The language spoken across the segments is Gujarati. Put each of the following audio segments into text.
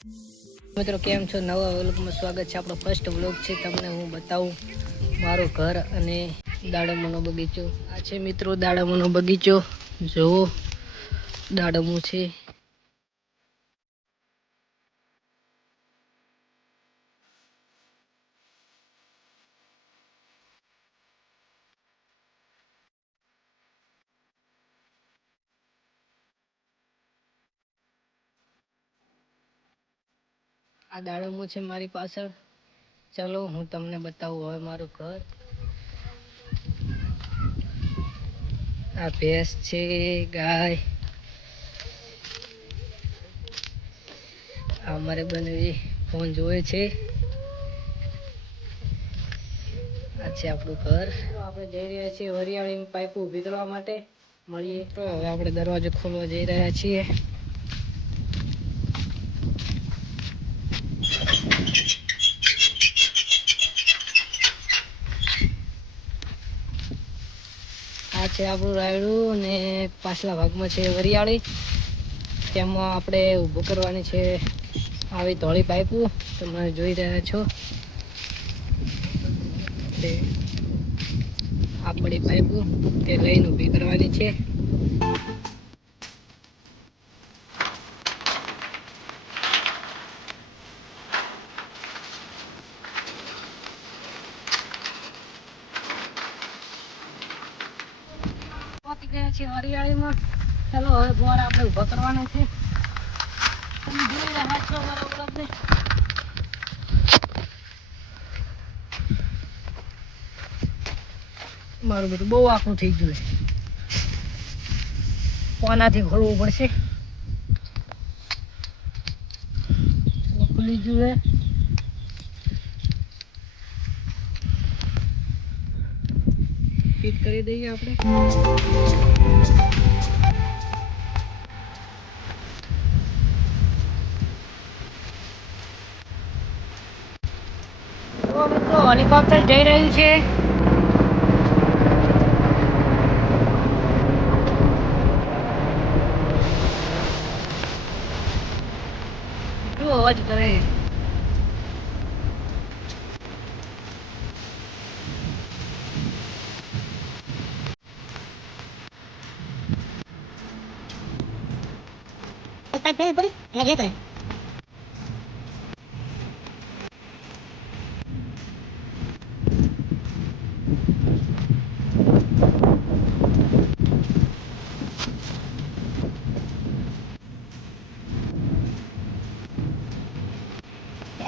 મિત્રો કેમ છો? નવા વ્લોગમાં સ્વાગત છે. આપણો ફર્સ્ટ વ્લોગ છે. તમને હું બતાવું મારું ઘર અને દાડમનો બગીચો. આ છે મિત્રો દાડમનો બગીચો. જુઓ દાડમો છે. આ દાડમો છે મારી પાછળ. ચલો હું તમને બતાવું હવે મારું ઘર. આ ભેંસ છે, ગાય. આ અમારે બનેવી ફોન જોવે છે. આ છે આપણું ઘર. આપણે જઈ રહ્યા છીએ વરિયાળી પાઇપ ઊભી કરવા માટે. મળીએ તો હવે આપણે દરવાજો ખોલવા જઈ રહ્યા છીએ. આ છે આપણું રાયડું અને પાછલા ભાગમાં છે વરિયાળી. તેમાં આપણે ઊભું કરવાની છે આવી ધોળી પાઇપો. તમે જોઈ રહ્યા છો તે આપણી પાઇપો તે લઈને ઊભી કરવાની છે. પહોંચી ગયા છીએ વરિયાળીમાં. ચાલો હવે ફુવારા આપણે ઊભા કરવાનો છે. તમે જોઈ રહ્યા છો બરાબર ને. મારું બધું બહુ આખું થઈ ગયું છે. કોનાથી ખોલવું પડશે. ખુલી ગયું છે. ફિટ કરી દઈએ આપણે. તો મિત્રો હેલિકોપ્ટર જઈ રહ્યું છે. શું અવાજ કરે?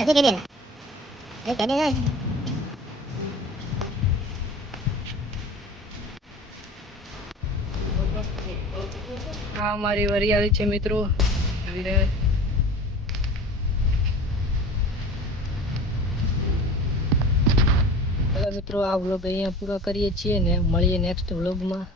ऐसे के लिए ये कहने हैं આ અમારી વરિયાળી છે મિત્રો. ચાલો મિત્રો આ વ્લોગ અહીંયા પૂરો કરીએ છીએ ને મળીએ નેક્સ્ટ વ્લોગમાં.